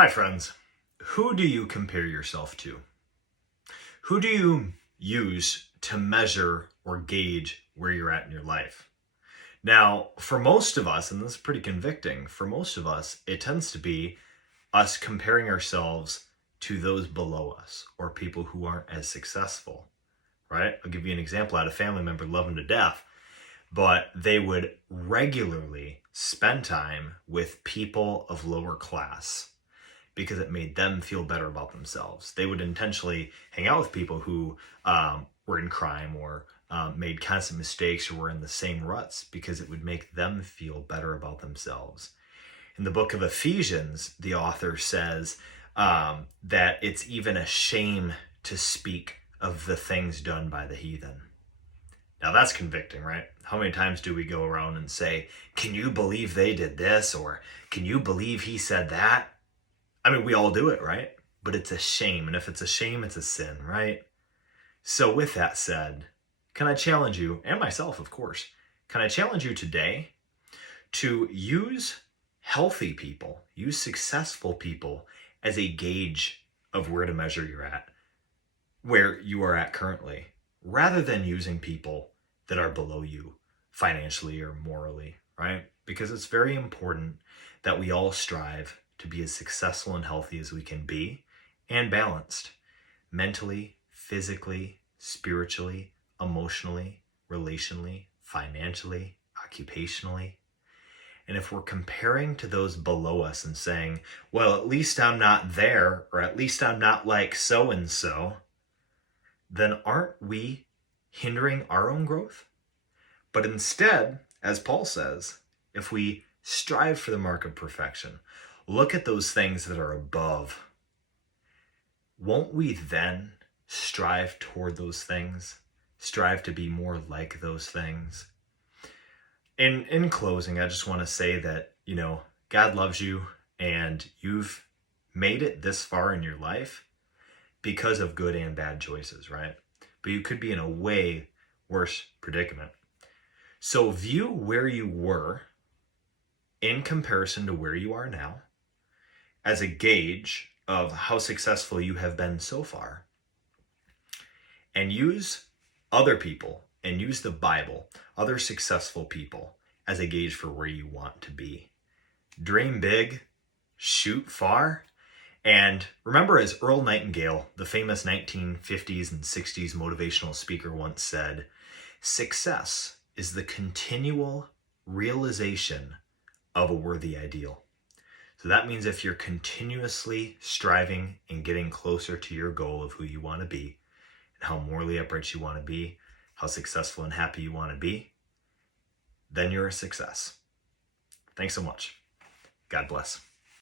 Hi, friends. Who do you compare yourself to? Who do you use to measure or gauge where you're at in your life? Now, for most of us, and this is pretty convicting, for most of us, it tends to be us comparing ourselves to those below us or people who aren't as successful, right? I'll give you an example. I had a family member, love them to death, but they would regularly spend time with people of lower class because it made them feel better about themselves. They would intentionally hang out with people who were in crime or made constant mistakes or were in the same ruts because it would make them feel better about themselves. In the book of Ephesians, the author says that it's even a shame to speak of the things done by the heathen. Now that's convicting, right? How many times do we go around and say, can you believe they did this? Or can you believe he said that? I mean, we all do it, right? But it's a shame. And if it's a shame, it's a sin, right? So with that said, can I challenge you, and myself, of course, can I challenge you today to use healthy people, use successful people as a gauge of where to measure where you are at currently, rather than using people that are below you financially or morally, right? Because it's very important that we all strive to be as successful and healthy as we can be and balanced mentally, physically, spiritually, emotionally, relationally, financially, occupationally. And if we're comparing to those below us and saying, well, at least I'm not there, or at least I'm not like so and so, then aren't we hindering our own growth? But instead, as Paul says, if we strive for the mark of perfection, look at those things that are above, won't we then strive toward those things, strive to be more like those things? In closing, I just want to say that, God loves you and you've made it this far in your life because of good and bad choices, right? But you could be in a way worse predicament. So view where you were in comparison to where you are now as a gauge of how successful you have been so far. And use other people and use the Bible, other successful people, as a gauge for where you want to be. Dream big, shoot far, and remember, as Earl Nightingale, the famous 1950s and 60s motivational speaker, once said, success is the continual realization of a worthy ideal. So that means if you're continuously striving and getting closer to your goal of who you want to be and how morally upright you want to be, how successful and happy you want to be, then you're a success. Thanks so much. God bless.